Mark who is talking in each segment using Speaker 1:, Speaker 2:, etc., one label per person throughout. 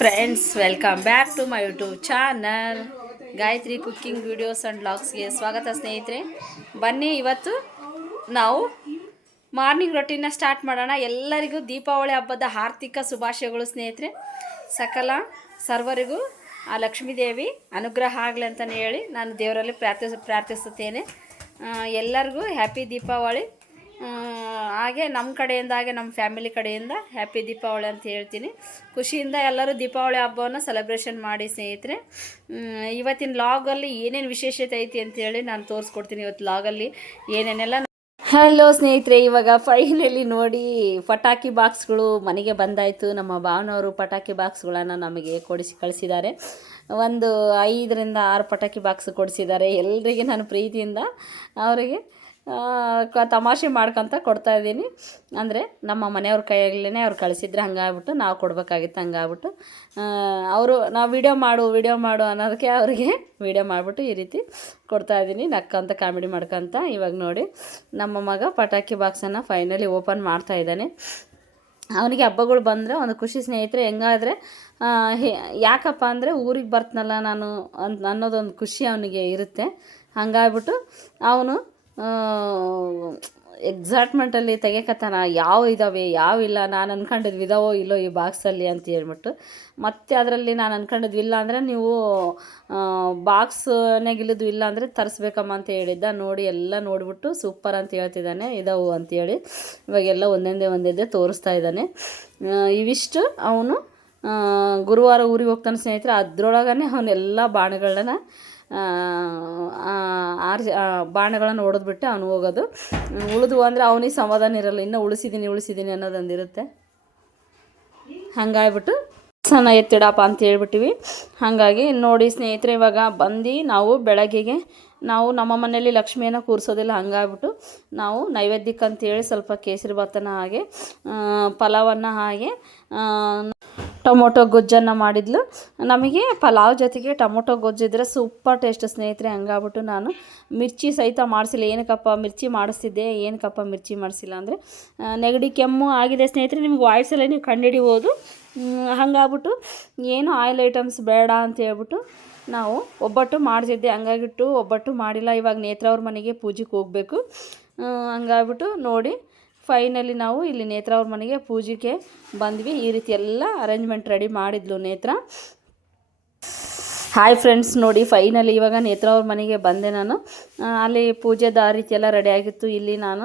Speaker 1: Friends welcome back to my YouTube channel Gayathri cooking videos and ಬ್ಲಾಗ್ಸ್ಗೆ ಸ್ವಾಗತ, ಸ್ನೇಹಿತರೆ. ಬನ್ನಿ, ಇವತ್ತು ನಾವು ಮಾರ್ನಿಂಗ್ ರೊಟೀನ ಸ್ಟಾರ್ಟ್ ಮಾಡೋಣ. ಎಲ್ಲರಿಗೂ ದೀಪಾವಳಿ ಹಬ್ಬದ ಆರ್ಥಿಕ ಶುಭಾಶಯಗಳು, ಸ್ನೇಹಿತರೆ. ಸಕಲ ಸರ್ವರಿಗೂ ಆ ಲಕ್ಷ್ಮೀದೇವಿ ಅನುಗ್ರಹ ಆಗಲಿ ಅಂತಲೇ ಹೇಳಿ ನಾನು ದೇವರಲ್ಲಿ ಪ್ರಾರ್ಥಿಸ, ಪ್ರಾರ್ಥಿಸುತ್ತೇನೆ. ಎಲ್ಲರಿಗೂ ಹ್ಯಾಪಿ ದೀಪಾವಳಿ. ಹಾಗೆ ನಮ್ಮ ಕಡೆಯಿಂದ, ಹಾಗೆ ನಮ್ಮ ಫ್ಯಾಮಿಲಿ ಕಡೆಯಿಂದ ಹ್ಯಾಪಿ ದೀಪಾವಳಿ ಅಂತ ಹೇಳ್ತೀನಿ. ಖುಷಿಯಿಂದ ಎಲ್ಲರೂ ದೀಪಾವಳಿ ಹಬ್ಬವನ್ನು ಸೆಲೆಬ್ರೇಷನ್ ಮಾಡಿ ಸ್ನೇಹಿತರೆ. ಇವತ್ತಿನ ಲಾಗಲ್ಲಿ ಏನೇನು ವಿಶೇಷತೆ ಐತಿ ಅಂತೇಳಿ ನಾನು ತೋರಿಸ್ಕೊಡ್ತೀನಿ ಇವತ್ತು ಲಾಗಲ್ಲಿ ಏನೇನೆಲ್ಲ ಹಲೋ ಸ್ನೇಹಿತರೆ, ಇವಾಗ ಫೈನಲಿ ನೋಡಿ ಪಟಾಕಿ ಬಾಕ್ಸ್ಗಳು ಮನೆಗೆ ಬಂದಾಯಿತು. ನಮ್ಮ ಭಾವನವರು ಪಟಾಕಿ ಬಾಕ್ಸ್ಗಳನ್ನು ನಮಗೆ ಕೊಡಿಸಿ ಕಳಿಸಿದ್ದಾರೆ. ಒಂದು ಐದರಿಂದ ಆರು ಪಟಾಕಿ ಬಾಕ್ಸ್ ಕೊಡಿಸಿದ್ದಾರೆ. ಎಲ್ಲರಿಗೆ ನಾನು ಪ್ರೀತಿಯಿಂದ ಅವರಿಗೆ. ತಮಾಷೆ ಮಾಡ್ಕೊತ ಕೊಡ್ತಾ ಇದ್ದೀನಿ. ಅಂದರೆ ನಮ್ಮ ಮನೆಯವ್ರ ಕೈಯಲ್ಲೇ ಅವ್ರು ಕಳಿಸಿದ್ರೆ ಹಂಗಾಗ್ಬಿಟ್ಟು ನಾವು ಕೊಡಬೇಕಾಗಿತ್ತು ಹಂಗಾಗ್ಬಿಟ್ಟು. ಅವರು ನಾವು ವಿಡಿಯೋ ಮಾಡು ವೀಡಿಯೋ ಮಾಡು ಅನ್ನೋದಕ್ಕೆ ಅವರಿಗೆ ವಿಡಿಯೋ ಮಾಡಿಬಿಟ್ಟು ಈ ರೀತಿ ಕೊಡ್ತಾ ಇದ್ದೀನಿ. ನಕ್ಕಂತ ಕಾಮಿಡಿ ಮಾಡ್ಕೊತ ಇವಾಗ ನೋಡಿ ನಮ್ಮ ಮಗ ಪಟಾಕಿ ಬಾಕ್ಸನ್ನು ಫೈನಲಿ ಓಪನ್ ಮಾಡ್ತಾ ಇದ್ದಾನೆ. ಅವನಿಗೆ ಹಬ್ಬಗಳು ಬಂದರೆ ಒಂದು ಖುಷಿ ಸ್ನೇಹಿತರೆ, ಹೆಂಗಾದರೆ ಯಾಕಪ್ಪ ಅಂದರೆ ಊರಿಗೆ ಬರ್ತನಲ್ಲ ನಾನು ಅನ್ನೋದೊಂದು ಖುಷಿ ಅವನಿಗೆ ಇರುತ್ತೆ. ಹಂಗಾಗ್ಬಿಟ್ಟು ಅವನು ಎಕ್ಸಾಟ್ಮೆಂಟಲ್ಲಿ ತೆಗಿಯಕತ್ತಾನ, ಯಾವ ಇದ್ದಾವೆ ಯಾವ ಇಲ್ಲ, ನಾನು ಅಂದ್ಕೊಂಡಿದ್ವಿ ಇದಾವೋ ಇಲ್ಲೋ ಈ ಬಾಕ್ಸಲ್ಲಿ ಅಂತ ಹೇಳ್ಬಿಟ್ಟು, ಮತ್ತೆ ಅದರಲ್ಲಿ ನಾನು ಅಂದ್ಕೊಂಡಿದ್ವಿ ಇಲ್ಲ ಅಂದರೆ ನೀವು ಬಾಕ್ಸ್ ನೆಗಿಲಿದ್ದು ಇಲ್ಲ ಅಂದರೆ ತರಿಸ್ಬೇಕಮ್ಮ ಅಂತ ಹೇಳಿದ್ದ, ನೋಡಿ ಎಲ್ಲ ನೋಡಿಬಿಟ್ಟು ಸೂಪರ್ ಅಂತ ಹೇಳ್ತಿದ್ದಾನೆ, ಇದಾವು ಅಂತೇಳಿ ಇವಾಗೆಲ್ಲ ಒಂದೊಂದೇ ಒಂದೊಂದೇ ತೋರಿಸ್ತಾ ಇದ್ದಾನೆ. ಇವಿಷ್ಟು ಅವನು ಗುರುವಾರ ಊರಿಗೆ ಹೋಗ್ತಾನೆ ಸ್ನೇಹಿತರೆ, ಅದರೊಳಗನೆ ಅವನ್ನೆಲ್ಲ ಬಾಣಗಳನ್ನ ಆರಿಸಿ ಬಾಣಗಳನ್ನು ಹೊಡೆದ್ಬಿಟ್ಟು ಅವನು ಹೋಗೋದು. ಉಳಿದು ಅಂದರೆ ಅವನಿಗೆ ಸಮಾಧಾನ ಇರಲ್ಲ. ಇನ್ನೂ ಉಳಿಸಿದ್ದೀನಿ ಉಳಿಸಿದ್ದೀನಿ ಅನ್ನೋದೊಂದಿರುತ್ತೆ. ಹಂಗಾಗ್ಬಿಟ್ಟು ಸಣ್ಣ ಎತ್ತಿಡಪ್ಪ ಅಂತ ಹೇಳ್ಬಿಟ್ಟಿವಿ. ಹಾಗಾಗಿ ನೋಡಿ ಸ್ನೇಹಿತರೆ, ಇವಾಗ ಬಂದು ನಾವು ಬೆಳಗ್ಗೆಗೆ ನಾವು ನಮ್ಮ ಮನೆಯಲ್ಲಿ ಲಕ್ಷ್ಮಿಯನ್ನು ಕೂರಿಸೋದಿಲ್ಲ. ಹಂಗಾಗ್ಬಿಟ್ಟು ನಾವು ನೈವೇದ್ಯಕ್ಕೆ ಅಂತೇಳಿ ಸ್ವಲ್ಪ ಕೇಸರಿ ಭಾತನ ಹಾಗೆ ಫಲವನ್ನು ಹಾಗೆ ಟೊಮೊಟೊ ಗೊಜ್ಜನ್ನು ಮಾಡಿದ್ಲು. ನಮಗೆ ಪಲಾವ್ ಜೊತೆಗೆ ಟೊಮೊಟೊ ಗೊಜ್ಜಿದ್ರೆ ಸೂಪರ್ ಟೇಸ್ಟ್ ಸ್ನೇಹಿತರೆ, ಹಂಗಾಗ್ಬಿಟ್ಟು ನಾನು ಮಿರ್ಚಿ ಸಹಿತ ಮಾಡಿಸಿಲ್ಲ. ಏನಕ್ಕಪ್ಪ ಮಿರ್ಚಿ ಮಾಡಿಸ್ತಿದ್ದೆ, ಏನಕ್ಕಪ್ಪ ಮಿರ್ಚಿ ಮಾಡಿಸಿಲ್ಲ ಅಂದರೆ ನೆಗಡಿ ಕೆಮ್ಮು ಆಗಿದೆ ಸ್ನೇಹಿತರೆ, ನಿಮ್ಗೆ ವಾಯ್ಸಲ್ಲೇ ನೀವು ಕಂಡುಹಿಡಿಬೋದು. ಹಂಗಾಗ್ಬಿಟ್ಟು ಏನು ಆಯಿಲ್ ಐಟಮ್ಸ್ ಬೇಡ ಅಂತ ಹೇಳ್ಬಿಟ್ಟು ನಾವು ಒಬ್ಬಟ್ಟು ಮಾಡ್ತಿದ್ದೆ. ಹಂಗಾಗಿಟ್ಟು ಒಬ್ಬಟ್ಟು ಮಾಡಿಲ್ಲ. ಇವಾಗ ನೇತ್ರ ಅವ್ರ ಮನೆಗೆ ಪೂಜೆಗೆ ಹೋಗಬೇಕು. ಹಂಗಾಗ್ಬಿಟ್ಟು ನೋಡಿ ಫೈನಲಿ ನಾವು ಇಲ್ಲಿ ನೇತ್ರ ಅವ್ರ ಮನೆಗೆ ಪೂಜೆಗೆ ಬಂದ್ವಿ. ಈ ರೀತಿ ಎಲ್ಲ ಅರೇಂಜ್ಮೆಂಟ್ ರೆಡಿ ಮಾಡಿದ್ಲು ನೇತ್ರ. ಹಾಯ್ ಫ್ರೆಂಡ್ಸ್ ನೋಡಿ ಫೈನಲಿ ಇವಾಗ ನೇತ್ರ ಅವ್ರ ಮನೆಗೆ ಬಂದೆ ನಾನು. ಅಲ್ಲಿ ಪೂಜೆದ ಆ ರೀತಿ ಎಲ್ಲ ರೆಡಿ ಆಗಿತ್ತು. ಇಲ್ಲಿ ನಾನು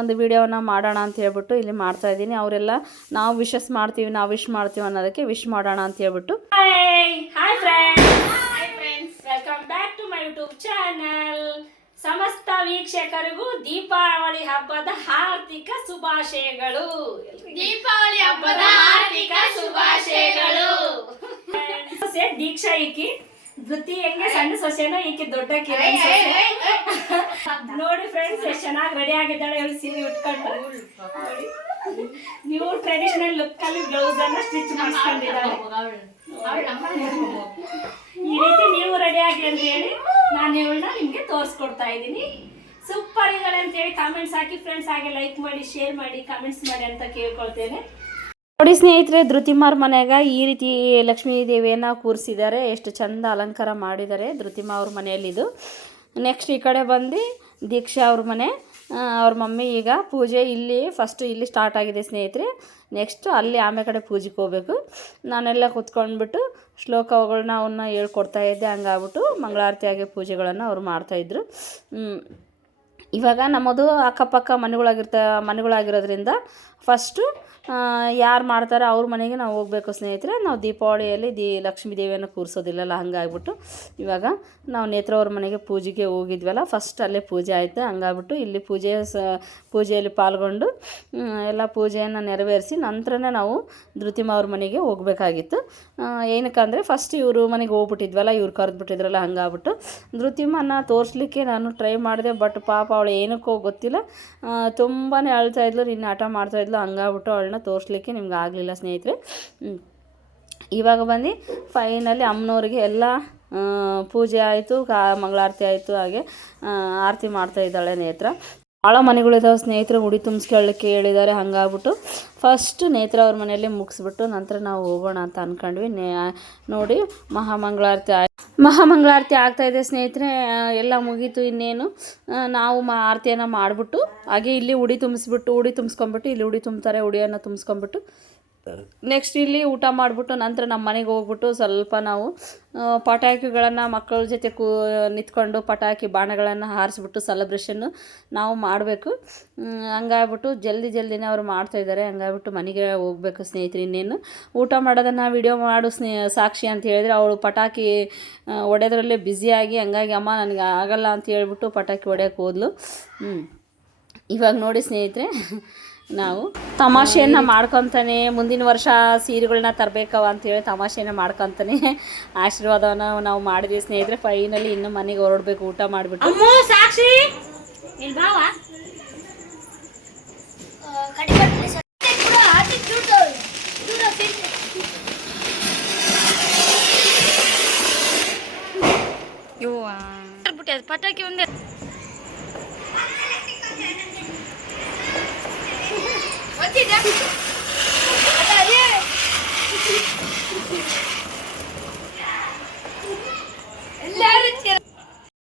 Speaker 1: ಒಂದು ವಿಡಿಯೋನ ಮಾಡೋಣ ಅಂತ ಹೇಳ್ಬಿಟ್ಟು ಇಲ್ಲಿ ಮಾಡ್ತಾ ಇದ್ದೀನಿ. ಅವರೆಲ್ಲ, ನಾವು ವಿಶಸ್ ಮಾಡ್ತೀವಿ, ನಾವು ವಿಶ್ ಮಾಡ್ತೀವಿ ಅನ್ನೋದಕ್ಕೆ ವಿಶ್ ಮಾಡೋಣ ಅಂತ ಹೇಳ್ಬಿಟ್ಟು. Welcome back to my YouTube channel ಸಮಸ್ತ ವೀಕ್ಷಕರಿಗೂ ದೀಪಾವಳಿ ಹಬ್ಬದ ಹಾರ್ದಿಕ ಶುಭಾಶಯಗಳು.
Speaker 2: ದೀಪಾವಳಿ ಹಬ್ಬದ ಹಾರ್ದಿಕ ಶುಭಾಶಯಗಳು.
Speaker 1: ಸೊಸೆ ದೀಕ್ಷಾ ಈಕಿ. ಧೃತಿ ಹೆಂಗೆ ಸಣ್ಣ ಸೊಸೆನೋ ಈಕಿ ದೊಡ್ಡ ನೋಡಿ ಫ್ರೆಂಡ್ಸ್ ಎಷ್ಟು ಚೆನ್ನಾಗಿ ರೆಡಿ ಆಗಿದ್ದಾಳೆ ಇವಳು ಸೀರೆ ಉಟ್ಕೊಂಡು. ನೀವು ಟ್ರೆಡಿಷನಲ್ ಲುಕ್ ಅಲ್ಲಿ ಬ್ಲೌಸ್ ಅನ್ನ ಸ್ಟಿಚ್ ಮಾಡಿಸ್ಕೊಂಡಿದ್ದಾಳೆ. ಈ ರೀತಿ ನೀವು ರೆಡಿ ಆಗಿ ಅಂತ ಹೇಳಿ? ನಾನು ಇವಳನ್ನ ನಿಮಗೆ ತೋರಿಸ್ಕೊಡ್ತಾ ಇದ್ದೀನಿ. ಸೂಪರ್ ಇದ್ದಾಳೆ ಅಂತ ಹೇಳಿ ಕಾಮೆಂಟ್ಸ್ ಹಾಕಿ ಫ್ರೆಂಡ್ಸ್ ಹಾಗೆ ಲೈಕ್ ಮಾಡಿ ಶೇರ್ ಮಾಡಿ ಕಾಮೆಂಟ್ಸ್ ಮಾಡಿ ಅಂತ ಕೇಳ್ಕೊಳ್ತೇನೆ. ನೋಡಿ ಸ್ನೇಹಿತರೆ, ಧೃತಿಮಾರ್ ಮನೆಯಾಗ ಈ ರೀತಿ ಲಕ್ಷ್ಮೀ ದೇವಿಯನ್ನು ಕೂರಿಸಿದ್ದಾರೆ. ಎಷ್ಟು ಚಂದ ಅಲಂಕಾರ ಮಾಡಿದ್ದಾರೆ ಧೃತಿಮಾ ಅವ್ರ ಮನೆಯಲ್ಲಿದು. ನೆಕ್ಸ್ಟ್ ಈ ಕಡೆ ಬಂದು ದೀಕ್ಷಾ ಅವ್ರ ಮನೆ. ಅವ್ರ ಮಮ್ಮಿ ಈಗ ಪೂಜೆ ಇಲ್ಲಿ ಫಸ್ಟು ಇಲ್ಲಿ ಸ್ಟಾರ್ಟ್ ಆಗಿದೆ ಸ್ನೇಹಿತರೆ. ನೆಕ್ಸ್ಟು ಅಲ್ಲಿ ಆಮೇಲೆ ಕಡೆ ಪೂಜೆಗೆ ಹೋಗ್ಬೇಕು. ನಾನೆಲ್ಲ ಕುತ್ಕೊಂಡ್ಬಿಟ್ಟು ಶ್ಲೋಕಗಳನ್ನ ಅವನ್ನ ಹೇಳ್ಕೊಡ್ತಾ ಇದ್ದೆ. ಹಂಗಾಗ್ಬಿಟ್ಟು ಮಂಗಳಾರತಿಯಾಗಿ ಪೂಜೆಗಳನ್ನು ಅವ್ರು ಮಾಡ್ತಾಯಿದ್ರು. ಇವಾಗ ನಮ್ಮದು ಅಕ್ಕಪಕ್ಕ ಮನೆಗಳಾಗಿರ್ತ, ಮನೆಗಳಾಗಿರೋದ್ರಿಂದ ಫಸ್ಟು ಯಾರು ಮಾಡ್ತಾರೆ ಅವ್ರ ಮನೆಗೆ ನಾವು ಹೋಗಬೇಕು ಸ್ನೇಹಿತರೆ. ನಾವು ದೀಪಾವಳಿಯಲ್ಲಿ ದಿ, ಲಕ್ಷ್ಮೀ ದೇವಿಯನ್ನು ಕೂರಿಸೋದಿಲ್ಲಲ್ಲ, ಹಂಗಾಗ್ಬಿಟ್ಟು ಇವಾಗ ನಾವು ನೇತ್ರವ್ರ ಮನೆಗೆ ಪೂಜೆಗೆ ಹೋಗಿದ್ವಲ್ಲ ಫಸ್ಟ್ ಅಲ್ಲೇ ಪೂಜೆ ಆಯಿತು, ಹಂಗಾಗ್ಬಿಟ್ಟು ಇಲ್ಲಿ ಪೂಜೆ ಸ, ಪೂಜೆಯಲ್ಲಿ ಪಾಲ್ಗೊಂಡು ಎಲ್ಲ ಪೂಜೆಯನ್ನು ನೆರವೇರಿಸಿ ನಂತರನೇ ನಾವು ಧೃತಿಮ ಅವ್ರ ಮನೆಗೆ ಹೋಗ್ಬೇಕಾಗಿತ್ತು. ಏನಕ್ಕಂದರೆ ಫಸ್ಟ್ ಇವರು ಮನೆಗೆ ಹೋಗ್ಬಿಟ್ಟಿದ್ವಲ್ಲ, ಇವ್ರು ಕರೆದ್ಬಿಟ್ಟಿದ್ರಲ್ಲ, ಹಂಗಾಗ್ಬಿಟ್ಟು ಧೃತಿಮನ್ನ ತೋರಿಸ್ಲಿಕ್ಕೆ ನಾನು ಟ್ರೈ ಮಾಡಿದೆ ಬಟ್ ಪಾಪ ಅವಳು ಏನಕ್ಕೋ ಗೊತ್ತಿಲ್ಲ. ತುಂಬಾ ಅಳ್ತಾ ಇದ್ಲು, ನಿನ್ನ ಮಾಡ್ತಾ ಇದ್ಲು, ಹಂಗಾಗ್ಬಿಟ್ಟು ಅವಳನ್ನ ತೋರಿಸ್ಲಿಕ್ಕೆ ನಿಮ್ಗೆ ಆಗಲಿಲ್ಲ ಸ್ನೇಹಿತರೆ. ಇವಾಗ ಬಂದು ಫೈನಲಿ ಅಮ್ಮನವ್ರಿಗೆ ಎಲ್ಲ ಪೂಜೆ ಆಯಿತು, ಕಾ, ಮಂಗಳಾರತಿ ಆಯಿತು, ಹಾಗೆ ಆರತಿ ಮಾಡ್ತಾ ಇದ್ದಾಳೆ ನೇತ್ರ. ಭಾಳ ಮನೆಗಳಿದಾವೆ ಸ್ನೇಹಿತರು ಉಡಿ ತುಂಬಿಸ್ಕೊಳ್ಳಿಕ್ಕೆ ಹೇಳಿದ್ದಾರೆ, ಹಂಗಾಗ್ಬಿಟ್ಟು ಫಸ್ಟ್ ನೇತ್ರ ಅವ್ರ ಮನೆಯಲ್ಲಿ ಮುಗಿಸ್ಬಿಟ್ಟು ನಂತರ ನಾವು ಹೋಗೋಣ ಅಂತ ಅಂದ್ಕೊಂಡ್ವಿ ನೇ, ನೋಡಿ, ಮಹಾಮಂಗಳಾರತಿ ಆಯ್, ಮಹಾಮಂಗಳಾರತಿ ಆಗ್ತಾಯಿದೆ ಸ್ನೇಹಿತರೆ ಎಲ್ಲ ಮುಗೀತು ಇನ್ನೇನು. ನಾವು ಮಾ, ಆರತಿಯನ್ನು ಮಾಡಿಬಿಟ್ಟು ಹಾಗೆ ಇಲ್ಲಿ ಉಡಿ ತುಂಬಿಸ್ಬಿಟ್ಟು, ಉಡಿ ತುಂಬಿಸ್ಕೊಂಬಿಟ್ಟು ಇಲ್ಲಿ ಉಡಿ ತುಂಬ್ತಾರೆ, ಉಡಿಯನ್ನು ತುಂಬಿಸ್ಕೊಂಬಿಟ್ಟು ನೆಕ್ಸ್ಟ್ ಇಲ್ಲಿ ಊಟ ಮಾಡಿಬಿಟ್ಟು ನಂತರ ನಮ್ಮ ಮನೆಗೆ ಹೋಗ್ಬಿಟ್ಟು ಸ್ವಲ್ಪ ನಾವು ಪಟಾಕಿಗಳನ್ನು ಮಕ್ಕಳ ಜೊತೆ ಕೂ, ನಿಂತ್ಕೊಂಡು ಪಟಾಕಿ ಬಾಣಗಳನ್ನು ಹಾರಿಸ್ಬಿಟ್ಟು ಸೆಲೆಬ್ರೇಷನ್ನು ನಾವು ಮಾಡಬೇಕು. ಹಂಗಾಗ್ಬಿಟ್ಟು ಜಲ್ದಿ ಜಲ್ದಿನೇ ಅವ್ರು ಮಾಡ್ತಾಯಿದ್ದಾರೆ ಹಂಗಾಗ್ಬಿಟ್ಟು ಮನೆಗೆ ಹೋಗ್ಬೇಕು ಸ್ನೇಹಿತರು ಇನ್ನೇನು. ಊಟ ಮಾಡೋದನ್ನು ವಿಡಿಯೋ ಮಾಡು ಸ್ನೇ, ಸಾಕ್ಷಿ ಅಂತ ಹೇಳಿದ್ರೆ ಅವಳು ಪಟಾಕಿ ಹೊಡೆಯೋದ್ರಲ್ಲೇ ಬ್ಯುಸಿಯಾಗಿ ಹಂಗಾಗಿ ಅಮ್ಮ ನನಗೆ ಆಗಲ್ಲ ಅಂತ ಹೇಳ್ಬಿಟ್ಟು ಪಟಾಕಿ ಹೊಡೆಯೋಕೆ ಹೋದ್ಲು. ಹ್ಞೂ ಇವಾಗ ನೋಡಿ ಸ್ನೇಹಿತರೆ ನಾವು ತಮಾಷೆಯನ್ನ ಮಾಡ್ಕೊತಾನೆ ಮುಂದಿನ ವರ್ಷ ಸೀರೆಗಳನ್ನ ತರಬೇಕವ ಅಂತೇಳಿ ತಮಾಷೆನ ಮಾಡ್ಕೊತಾನೆ. ಆಶೀರ್ವಾದವನ್ನ ನಾವು ಮಾಡಿದ್ವಿ ಸ್ನೇಹಿತರೆ ಫೈನಲಿ ಇನ್ನು ಮನೆಗೆ ಹೊರಡ್ಬೇಕು ಊಟ ಮಾಡಿಬಿಟ್ಟು.
Speaker 2: ಸಾಕ್ಷಿ! ಇಲ್ಲಿ ಬಾವ ಪಟಾಕಿ